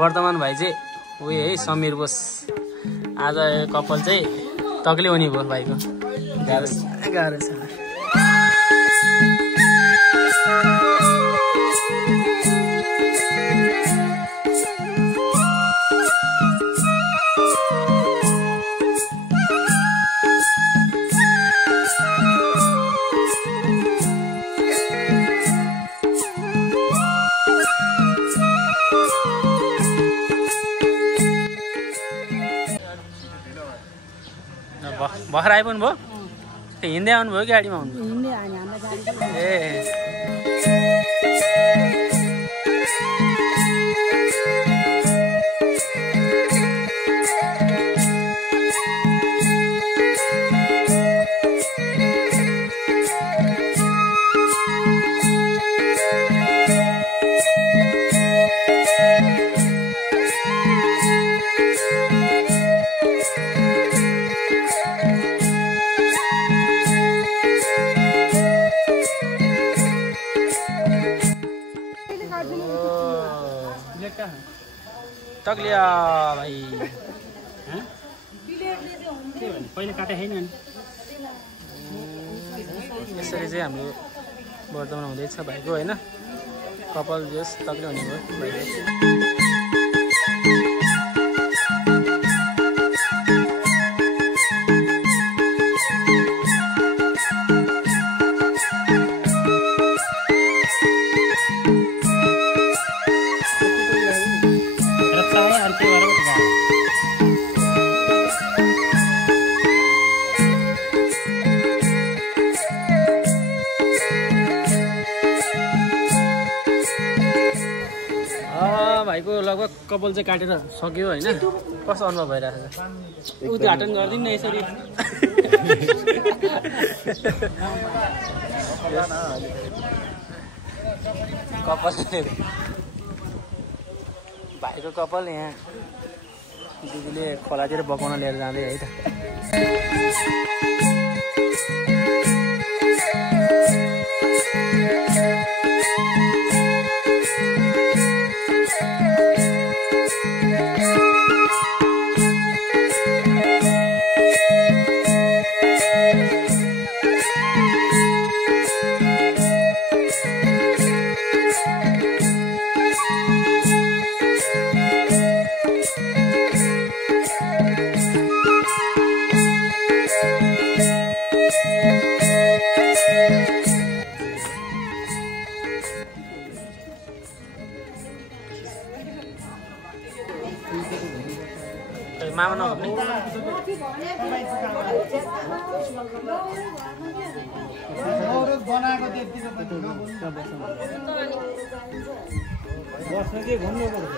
वर्तमान भाइ चाहिँ उयो है समीर बोस। आज कपाल चाहिँ तक्लियो हुने भयो भाइको। गाह्रो छ। भर्खर आइपुग्नु भयो? हिँड्दै आउनुभयो कि गाडीमा आउनु? ए तक्लिया भाइ। पहिले काटे छैन नि। यसरी चाहिँ हाम्रो वर्तमान हुँदैछ भाइको होइन। कपाल जस तक्लियो हुने भयो भाइको। भाइको लगभग कपाल चाहिँ काटेर सक्यो होइन। कस्तो अनुभव भइरहेको छ? उद्घाटन गरिदिउँ न यसरी। कपाल भाइको कपाल यहाँ दिदीले खोलातिर बगाउन लिएर जाँदै है त। मामा नभने बस्न के घुम्नु पर्छ।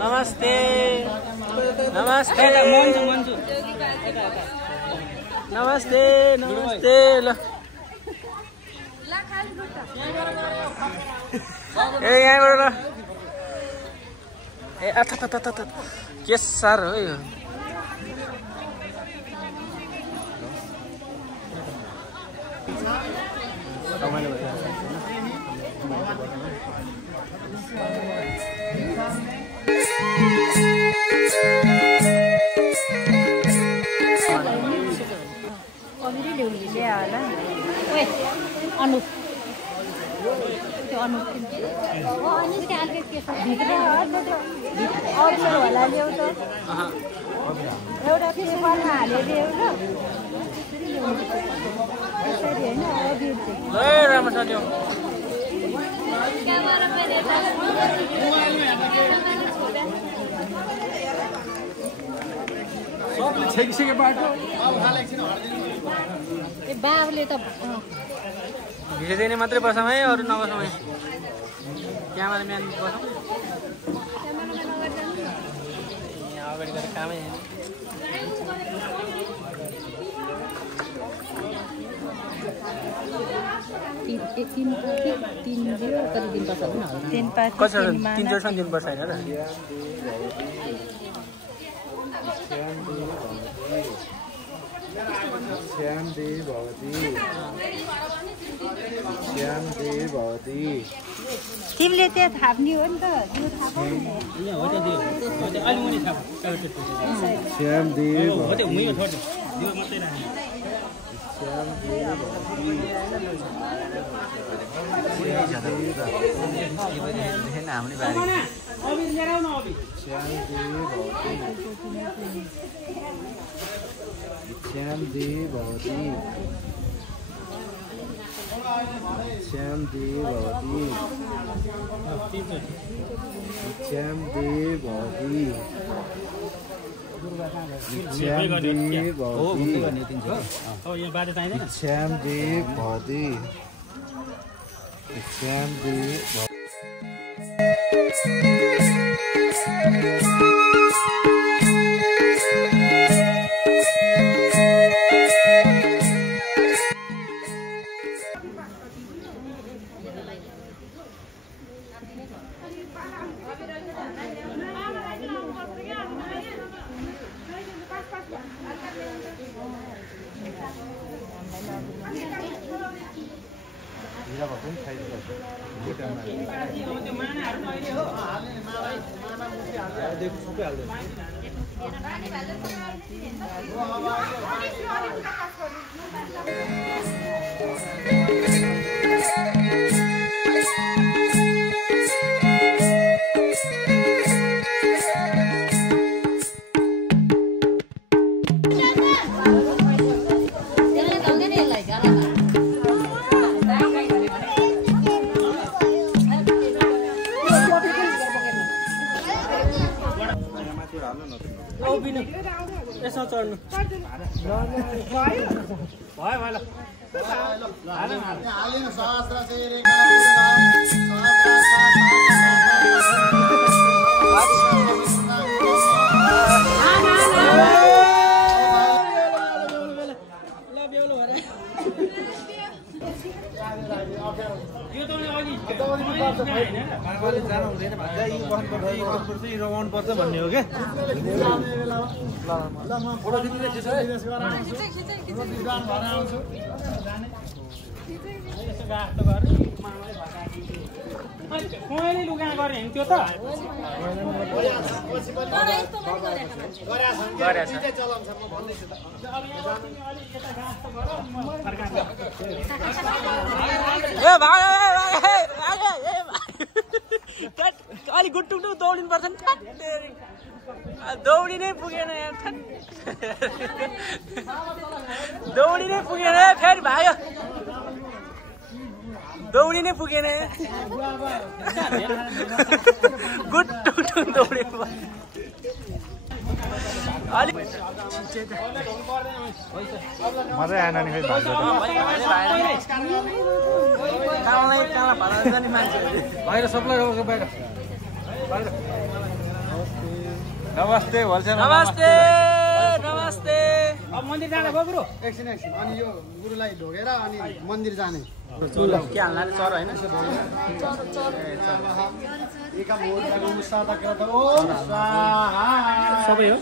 नमस्ते नमस्ते मन्जु नमस्ते नमस्ते ल ए यहाँबाट ल ए अथ के साह्रो हो यो रमाइलो भइरहेको ल राम्रो छ त्यो बाबुले त भिडियो दिने मात्रै बसौँ है अरू नबसौँ है क्यामेरा म्यान बसौँ यहाँ अगाडि गएर कामै होइन तीन जोडसम्म दिनुपर्छ होइन र तिमीले त्यहाँ थाप्ने हो नि त यसो चढ्नु भन्ने हो क्या मैले लुगा गरेँ हिँड्थ्यो त अलिक गुटुक दौडिनु पर्छ नि दौडी नै पुगेन दौडी नै पुगेन फेरि भाग्यो दौडी नै पुगेन गुटुक दौडिनु अलिक मजा आएन नि फेरि बाहिर सबलाई बाहिर नमस्ते भन्छ नमस्ते नमस्ते अब मन्दिर जाँदा भयो गुरु एकछिन अनि यो गुरुलाई ढोगेर अनि मन्दिर जाने के हाल्ला चरो होइन सबै हो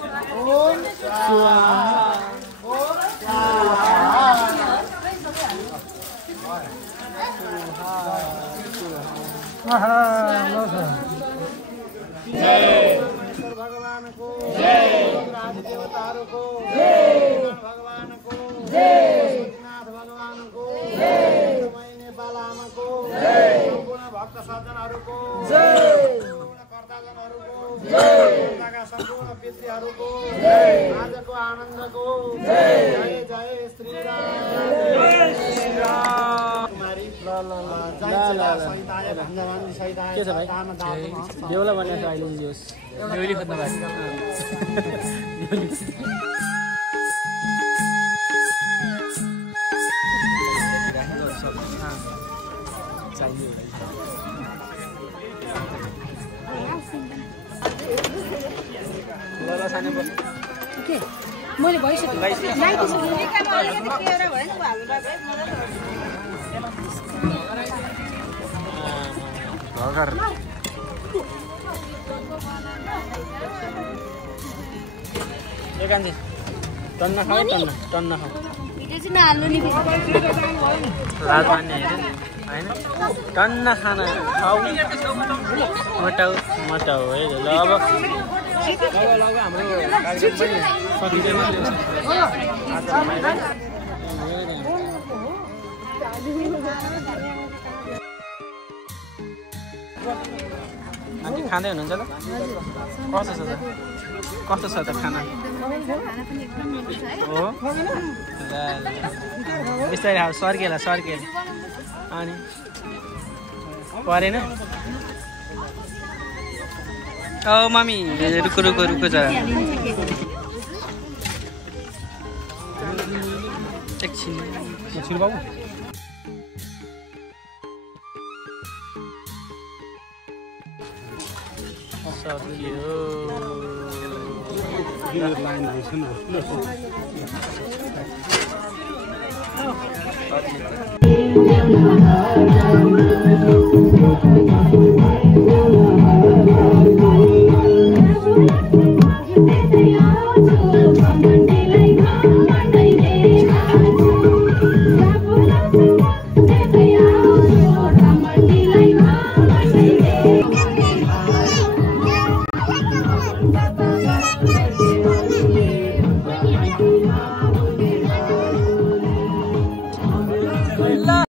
भगवानको देवताहरूको भगवानको नाथ भगवानको नेपाल आमाको सम्पूर्ण भक्त सज्जनहरूको सम्पूर्ण कर्ताजनहरूको सम्पूर्ण पितृहरूको आजको आनन्दको जय जय श्री राम के छ भाइ बेहुला बनाएको छ अहिले जोस बेहुली खोज्नु भएको चाहियो ल सानो बस के मैले भइसक्यो घर यो कान्छी टन्न खाऊ टन्न खाऊ भिडियो चाहिँ नहाल्नु नि लाज मान्ने होइन टन्न खाना खाऊ मटाउ है ल अब हाम्रो कार्यक्रम पनि सकिँदैन आन्टी खाँदै हुनुहुन्छ त कस्तो छ त खाना हो ल बिस्तारै सर्केला अनि परेन औ मम्मी रुको जरा एकछिन बाबु सक्यो